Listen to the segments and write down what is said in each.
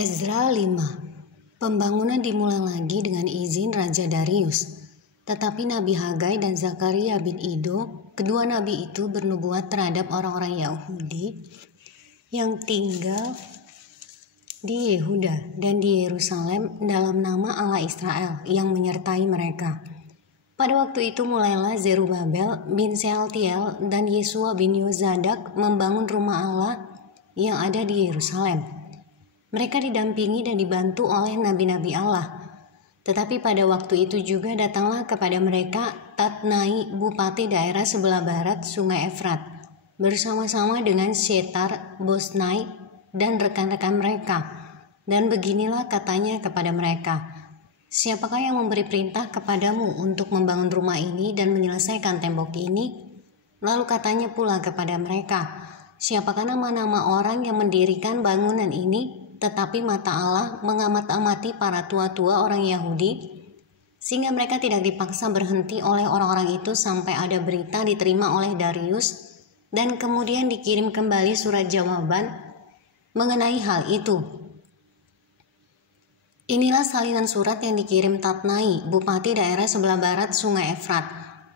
Ezra 5. Pembangunan dimulai lagi dengan izin Raja Darius. Tetapi Nabi Hagai dan Zakaria bin Ido, kedua nabi itu bernubuat terhadap orang-orang Yahudi yang tinggal di Yehuda dan di Yerusalem dalam nama Allah Israel yang menyertai mereka. Pada waktu itu mulailah Zerubabel bin Sealtiel dan Yesua bin Yozadak membangun rumah Allah yang ada di Yerusalem. Mereka didampingi dan dibantu oleh nabi-nabi Allah. Tetapi pada waktu itu juga datanglah kepada mereka Tatnai, bupati daerah sebelah barat Sungai Efrat, bersama-sama dengan Shetar, Bosnai, dan rekan-rekan mereka. Dan beginilah katanya kepada mereka, "Siapakah yang memberi perintah kepadamu untuk membangun rumah ini dan menyelesaikan tembok ini?" Lalu katanya pula kepada mereka, "Siapakah nama-nama orang yang mendirikan bangunan ini?" Tetapi mata Allah mengamat-amati para tua-tua orang Yahudi, sehingga mereka tidak dipaksa berhenti oleh orang-orang itu sampai ada berita diterima oleh Darius, dan kemudian dikirim kembali surat jawaban mengenai hal itu. Inilah salinan surat yang dikirim Tatnai, bupati daerah sebelah barat Sungai Efrat,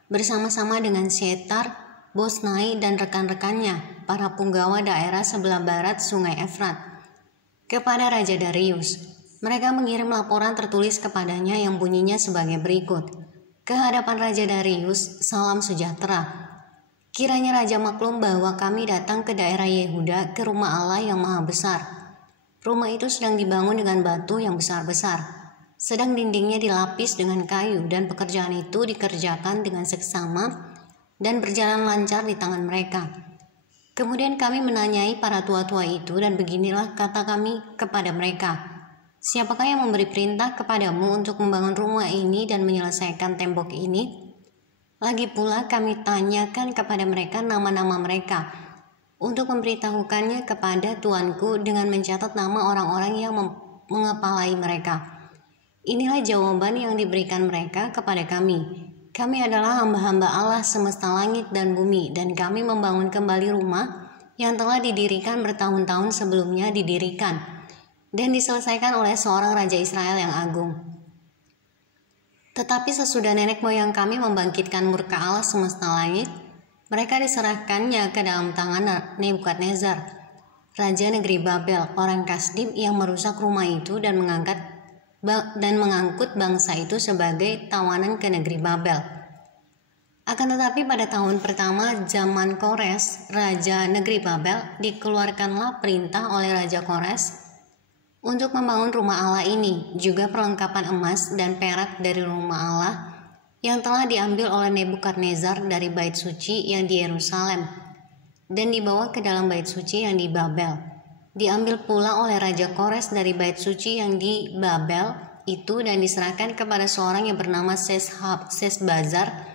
bersama-sama dengan Shetar, Bosnai, dan rekan-rekannya, para punggawa daerah sebelah barat Sungai Efrat, kepada Raja Darius. Mereka mengirim laporan tertulis kepadanya yang bunyinya sebagai berikut. Ke hadapan Raja Darius, salam sejahtera. Kiranya Raja maklum bahwa kami datang ke daerah Yehuda ke rumah Allah yang maha besar. Rumah itu sedang dibangun dengan batu yang besar-besar. Sedang dindingnya dilapis dengan kayu dan pekerjaan itu dikerjakan dengan seksama dan berjalan lancar di tangan mereka. Kemudian kami menanyai para tua-tua itu dan beginilah kata kami kepada mereka, "Siapakah yang memberi perintah kepadamu untuk membangun rumah ini dan menyelesaikan tembok ini?" Lagi pula kami tanyakan kepada mereka nama-nama mereka untuk memberitahukannya kepada tuanku dengan mencatat nama orang-orang yang mengepalai mereka. Inilah jawaban yang diberikan mereka kepada kami. Kami adalah hamba-hamba Allah semesta langit dan bumi, dan kami membangun kembali rumah yang telah didirikan bertahun-tahun sebelumnya didirikan dan diselesaikan oleh seorang Raja Israel yang agung. Tetapi sesudah nenek moyang kami membangkitkan murka Allah semesta langit, mereka diserahkannya ke dalam tangan Nebukadnezar, Raja negeri Babel, orang Kasdim yang merusak rumah itu dan mengangkut bangsa itu sebagai tawanan ke negeri Babel. Akan tetapi pada tahun pertama zaman Kores, Raja negeri Babel, dikeluarkanlah perintah oleh Raja Kores untuk membangun rumah Allah ini, juga perlengkapan emas dan perak dari rumah Allah yang telah diambil oleh Nebukadnezar dari bait suci yang di Yerusalem dan dibawa ke dalam bait suci yang di Babel. Diambil pula oleh Raja Kores dari bait suci yang di Babel itu dan diserahkan kepada seorang yang bernama Sesbazar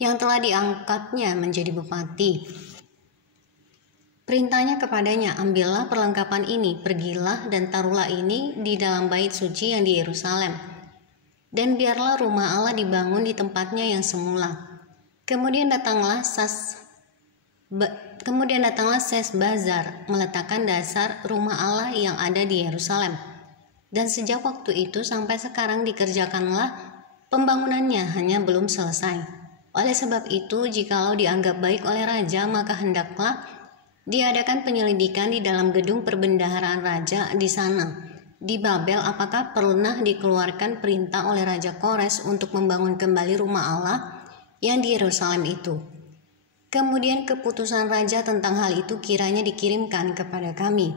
yang telah diangkatnya menjadi bupati. Perintahnya kepadanya, "Ambillah perlengkapan ini, pergilah dan taruhlah ini di dalam bait suci yang di Yerusalem, dan biarlah rumah Allah dibangun di tempatnya yang semula." Kemudian datanglah Sesbazar meletakkan dasar rumah Allah yang ada di Yerusalem. Dan sejak waktu itu sampai sekarang dikerjakanlah pembangunannya, hanya belum selesai. Oleh sebab itu, jikalau dianggap baik oleh raja, maka hendaklah diadakan penyelidikan di dalam gedung perbendaharaan raja di sana, di Babel, apakah pernah dikeluarkan perintah oleh Raja Kores untuk membangun kembali rumah Allah yang di Yerusalem itu. Kemudian keputusan raja tentang hal itu kiranya dikirimkan kepada kami.